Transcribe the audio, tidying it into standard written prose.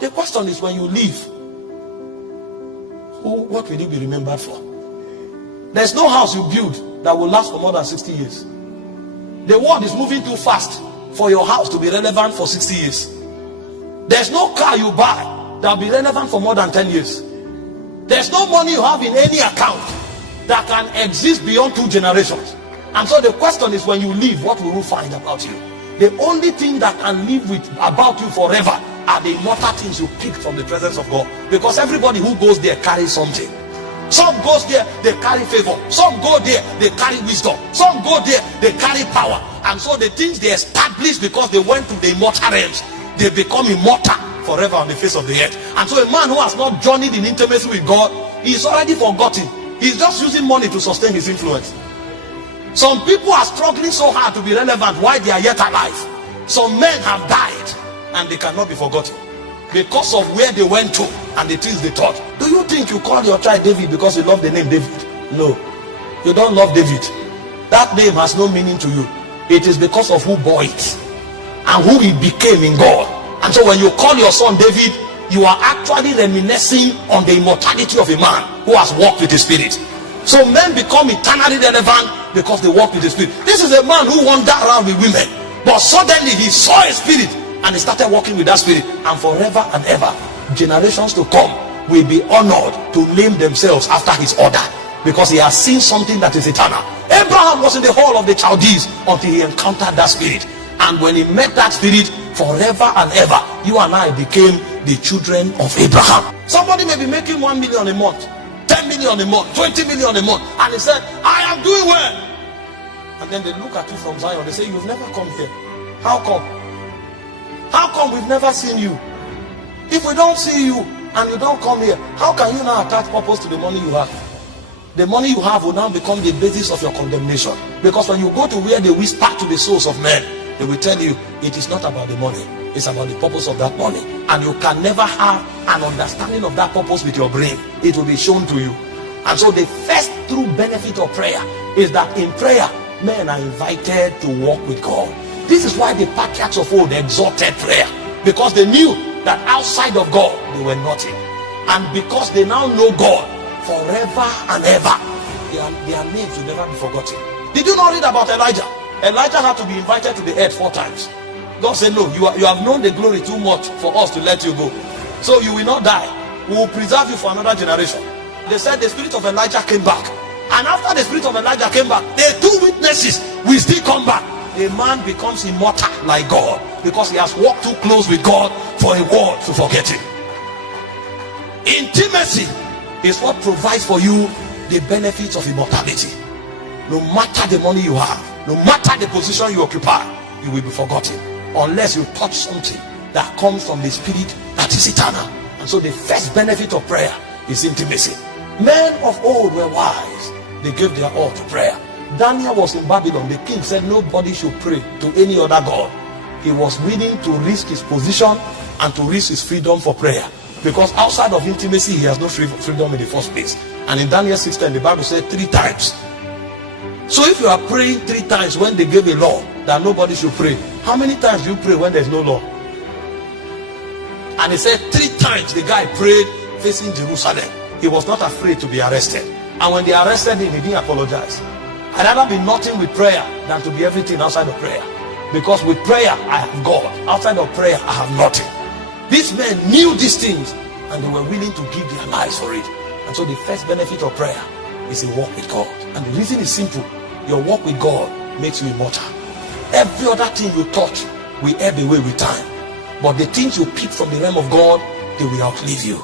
The question is, when you leave, what will you be remembered for? There's no house you build that will last for more than 60 years. The world is moving too fast for your house to be relevant for 60 years. There's no car you buy that will be relevant for more than 10 years. There's no money you have in any account that can exist beyond 2 generations. And so the question is, when you leave, what will you find about you? The only thing that can live with about you forever are the immortal things you pick from the presence of God. Because everybody who goes there carries something. Some goes there, they carry favor. Some go there, they carry wisdom. Some go there, they carry power. And so the things they establish because they went to the immortal realms, they become immortal forever on the face of the earth. And so a man who has not journeyed in intimacy with God, he's already forgotten. He's just using money to sustain his influence. Some people are struggling so hard to be relevant while they are yet alive. Some men have died and they cannot be forgotten because of where they went to and the things they taught. Do you think you call your child David because you love the name David? No, you don't love David. That name has no meaning to you. It is because of who bore it and who he became in God. And so when you call your son David, you are actually reminiscing on the immortality of a man who has walked with the Spirit. So men become eternally relevant because they walk with the Spirit. This is a man who wandered around with women, but suddenly he saw a spirit and he started walking with that spirit. And forever and ever, generations to come will be honored to name themselves after his order, because he has seen something that is eternal. Abraham was in the hall of the Chaldees until he encountered that spirit. And when he met that spirit, forever and ever, you and I became the children of Abraham. Somebody may be making 1 million a month, 10 million a month, 20 million a month, and he said, I am doing well. And then they look at you from Zion, they say, you've never come here. How come? How come we've never seen you? If we don't see you and you don't come here, how can you now attach purpose to the money you have? The money you have will now become the basis of your condemnation. Because when you go to where they whisper to the souls of men, they will tell you it is not about the money, it's about the purpose of that money. And you can never have an understanding of that purpose with your brain. It will be shown to you. And so the first true benefit of prayer is that in prayer, men are invited to walk with God. This is why the patriarchs of old exalted prayer, because they knew that outside of God they were nothing. And because they now know God forever and ever, their names will never be forgotten. Did you not read about Elijah? Elijah had to be invited to the earth 4 times. God said, no, you have known the glory too much for us to let you go. So you will not die. We will preserve you for another generation. They said the spirit of Elijah came back. And after the spirit of Elijah came back, the 2 witnesses will still come back. A man becomes immortal like God because he has walked too close with God for a world to forget him. Intimacy is what provides for you the benefits of immortality. No matter the money you have, no matter the position you occupy, you will be forgotten unless you touch something that comes from the Spirit that is eternal. And so the first benefit of prayer is intimacy. Men of old were wise. They gave their all to prayer. Daniel was in Babylon. The king said nobody should pray to any other god. He was willing to risk his position and to risk his freedom for prayer, because outside of intimacy he has no freedom in the first place. And in Daniel 6:10 the Bible said 3 times. So if you are praying 3 times when they gave a law that nobody should pray, how many times do you pray when there's no law? And he said 3 times the guy prayed facing Jerusalem. He was not afraid to be arrested. And when they arrested him, he didn't apologize. I'd rather be nothing with prayer than to be everything outside of prayer. Because with prayer I have God, outside of prayer I have nothing. These men knew these things and they were willing to give their lives for it. And so the first benefit of prayer is a walk with God. And the reason is simple. Your walk with God makes you immortal. Every other thing you touch will ebb away with time, but the things you pick from the realm of God, they will outlive you.